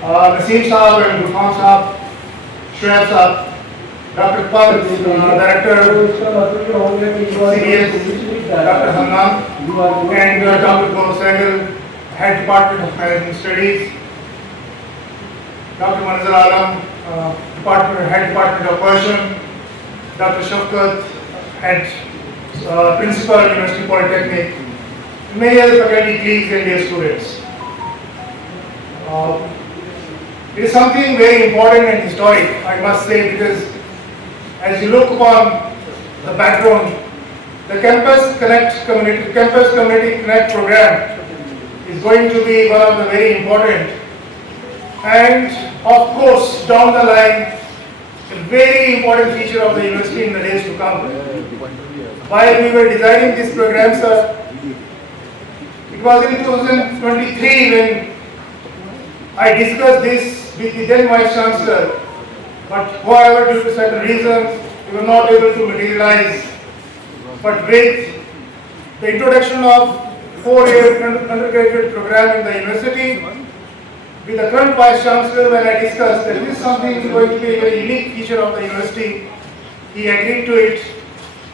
Naseem Saab and Gulfan Saab, Shoaib Saab, Dr. Pal, Director CDS, Dr. Hannan, and Dr. Gaurav Sehgal, Head Department of Management Studies, Dr. Manzar Alam, Head Department of Persian, Dr. Shafkat, Head Principal, University Polytechnic, many other faculty, colleagues and dear students. It is something very important and historic, I must say, because as you look upon the background, the Campus Community Connect program is going to be one of the very important and, of course, down the line, a very important feature of the university in the days to come. While we were designing this program, sir, it was in 2023 when I discussed this with the then Vice Chancellor, but however, due to certain reasons, we were not able to materialize. But with the introduction of 4-year undergraduate program in the university, with the current Vice Chancellor, when I discussed that this is something going to be a very unique feature of the university, he agreed to it,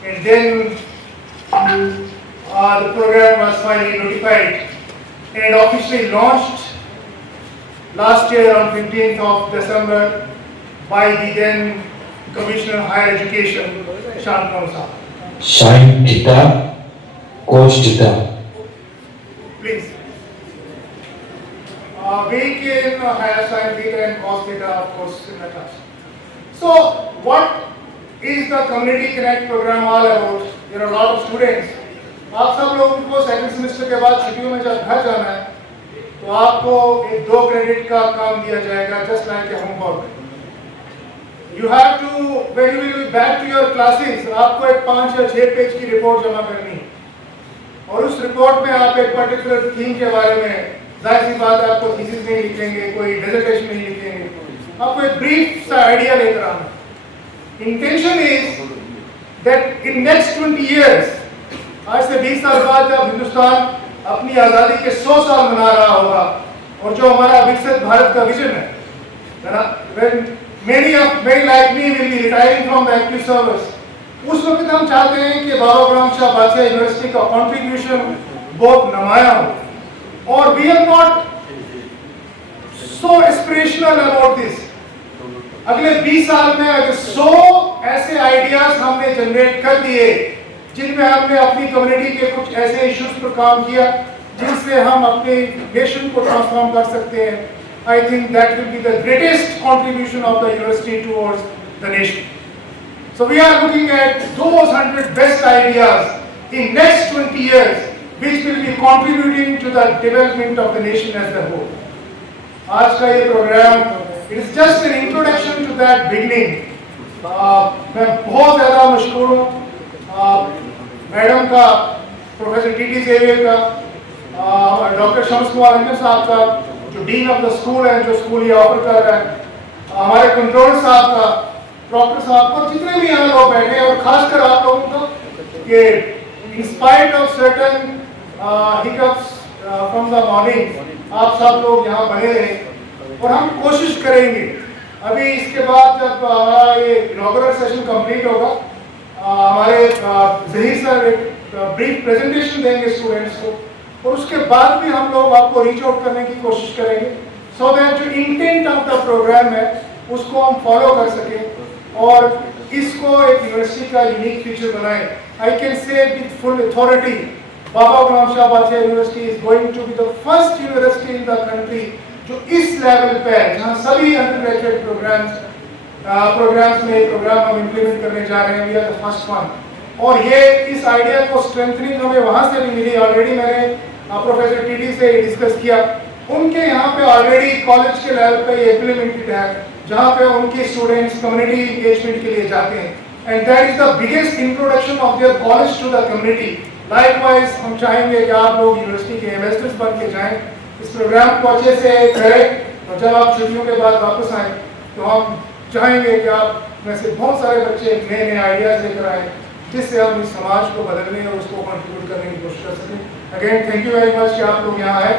and then the program was finally notified and officially launched last year on 15th of December by the then Commissioner of Higher Education, Shantanu Saab. Shine Dita, Coach Dita. Please. We can have sine theta and cos theta, of course, in the class. So, what is the Community Connect program all about? There are a lot of students. आप सब लोगों को second semester के बाद छुट्टियों में जब घर जाना है, तो आपको एक 2 क्रेडिट का काम दिया जाएगा, just like a homework. You have to, when you will be back to your classes, आपको एक 5 या 6 पेज की रिपोर्ट जमा करनी है, और उस रिपोर्ट में आप एक पर्टिकुलर थीम के बारे में, जाहिर सी बात है, आपको थीसिस नहीं लिखेंगे, कोई डिसर्टेशन नहीं लिखेंगे, आपको एक ब्रीफ सा आइडिया लेकर आना. Intention is that in next 20 years, आज से 20 साल बाद जब हिंदुस्तान अपनी आज़ादी के 100 साल मना रहा होगा, और जो हमारा विकसित भारत का विजन है, when many like me will be retiring from the active service, उस वक्त हम चाहते हैं कि बाबा गुलाम शाह बादशाह यूनिवर्सिटी का कंट्रीब्यूशन बहुत नुमाया हो, और we are not so aspirational about this. अगले 20 साल में अगर 100 ऐसे आइडियाज हमने जनरेट कर दिए जिनमें हमने अपनी कम्युनिटी के कुछ ऐसे इश्यूज पर काम किया जिनसे हम अपने नेशन को ट्रांसफॉर्म कर सकते हैं, I think that will be the greatest contribution of the university towards the nation. So we are looking at those 100 best ideas in next 20 years which will be contributing to the development of the nation as a whole. आज का ये programme, it is just an introduction to that beginning. मैं बहुत ज़्यादा मशहूर हूँ मैडम का, professor TT. Xavier का, डॉक्टर शम्स कुमार अहमद साहब का, जो डीन ऑफ द स्कूल है, जो स्कूल ये ऑफर कर रहा है, हमारे कंट्रोलर साहब का, डॉक्टर साहब को, जितने भी यहाँ लोग बैठे हैं, और खासकर आप लोगों को कि in spite of certain hiccups from the morning आप सब लोग यहाँ बने रहे, और हम कोशिश करेंगे अभी इसके बाद जब हमारा ये इनॉग्रल सेशन कंप्लीट होगा, हमारे ज़हीर सर एक ब्रीफ प्रेजेंटेशन देंगे स्टूडेंट्स को, और उसके बाद भी हम लोग आपको रीच आउट करने की कोशिश करेंगे सो दैट जो इंटेंट ऑफ द प्रोग्राम है उसको हम फॉलो कर सकें और इसको एक यूनिवर्सिटी का यूनिक फीचर बनाएं. I can say with full authority, Baba Ghulam Shah Badshah University is going to be the first university in the country जो इस लेवल पे है, जहाँ सभी अंडरग्रेजुएट प्रोग्राम्स में प्रोग्राम हम इम्प्लीमेंट करने जा रहे हैं. We are the first one, और ये इस आइडिया को स्ट्रेंथनिंग हमें वहाँ से भी मिली. ऑलरेडी मैंने प्रोफेसर टी.टी. से डिस्कस किया, उनके यहाँ पे ऑलरेडी कॉलेज के लेवल पे ये इम्प्लीमेंटेड है, जहाँ पे उनके स्टूडेंट्स कम्युनिटी एंगेजमेंट के लिए जाते हैं, and that is the biggest introduction of their college to the community. Likewise हम चाहेंगे कि आप लोग यूनिवर्सिटी के एम्बेसडर्स बन के जाएं, इस प्रोग्राम को अच्छे से करें, और जब आप छुट्टियों के बाद वापस आएँ तो हम चाहेंगे कि आप में से बहुत सारे बच्चे नए नए आइडियाज़ लेकर आएँ जिससे हम इस समाज को बदलने और उसको कंट्रीब्यूट करने की कोशिश कर सकें. Again thank you very much कि आप लोग यहाँ आए.